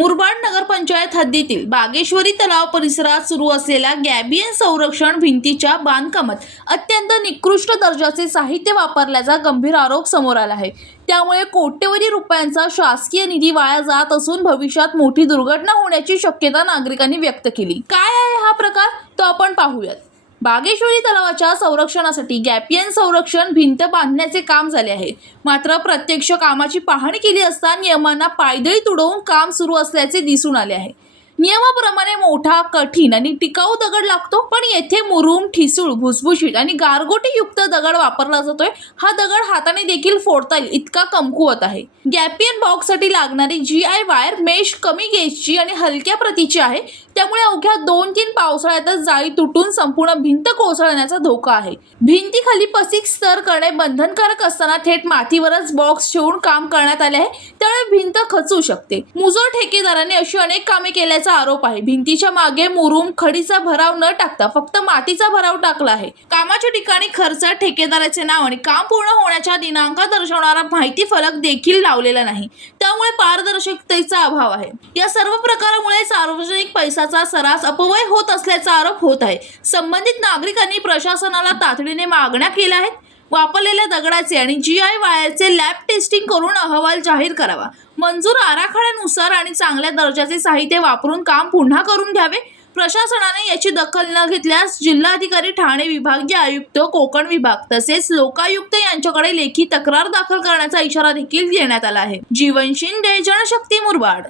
मुरबाड नगरपंचायत हद्दीतील बागेश्वरी तलाव परिसरात सुरू असलेल्या गॅबियन संरक्षण भिंतीच्या बांधकामात अत्यंत निकृष्ट दर्जाचे साहित्य वापरल्याचा गंभीर आरोप समोर आला आहे। त्यामुळे कोट्यवधी रुपयांचा शासकीय निधी वाया जात असून भविष्यात मोठी दुर्घटना होण्याची शक्यता नागरिकांनी व्यक्त केली। काय आहे हा प्रकार तो आपण पाहूयात। बागेश्वरी तलावाच्या संरक्षणासाठी गॅबियन संरक्षण भिंत बांधण्याचे काम झाले आहे। मात्र प्रत्यक्ष कामाची पाहणी केली असता नियमांना पायदळी तुडवून काम सुरू असल्याचे दिसून आले आहे। नियमाप्रमाणे मोठा, कठीण आणि टिकाऊ दगड लागतो, पण येथे मुरुम, ठिसूळ, भुसभुशीत आणि गारगोटी युक्त दगड वापरला जातोय। हा दगड हाताने देखील फोडता येईल इतका कमकुवत आहे। गॅबियन बॉक्ससाठी लागणारी GI वायर मेश कमी गेजची आणि हलक्या प्रतीची आहे, त्यामुळे अवघ्या 2-3 पावसाळ्यातच जाळी तुटून संपूर्ण भिंत कोसळण्याचा धोका आहे। भिंतीखाली पसीक स्तर करणे बंधनकारक असताना थेट मातीवरच बॉक्स ठेवून काम करण्यात आले आहे, त्यामुळे भिंत खचू शकते। मुजोर ठेकेदाराने अशी अनेक कामे केल्याचा आरोप आहे। भिंतीच्या मागे मुरुम, खडीचा भराव न टाकता फक्त मातीचा भराव टाकला आहे। कामाच्या ठिकाणी खर्च, ठेकेदाराचे नाव आणि काम पूर्ण होण्याच्या दिनांक दर्शवणारा माहिती फलक देखील लावलेला नाही, त्यामुळे पारदर्शकतेचा अभाव आहे। या सर्व प्रकारामुळे सार्वजनिक पैशाचा सर्रास अपव्यय होत असल्याचा आरोप होत आहे। संबंधित नागरिकांनी प्रशासनाला तातडीने मागण्या केल्या आहेत। वापरलेल्या दगडाचे आणि GI वायरचे लॅब टेस्टिंग करून अहवाल जाहीर करावा। मंजूर आराखड्यानुसार आणि चांगल्या दर्जाचे साहित्य वापरून काम पुन्हा करून घ्यावे। प्रशासनाने याची दखल न घेतल्यास जिल्हाधिकारी, ठाणे विभागीय आयुक्त, कोकण विभाग तसेच लोकायुक्त यांच्याकडे लेखी तक्रार दाखल करण्याचा इशारा देखील देण्यात आला आहे। जीवन शिंदे, जनशक्ती, मुरबाड।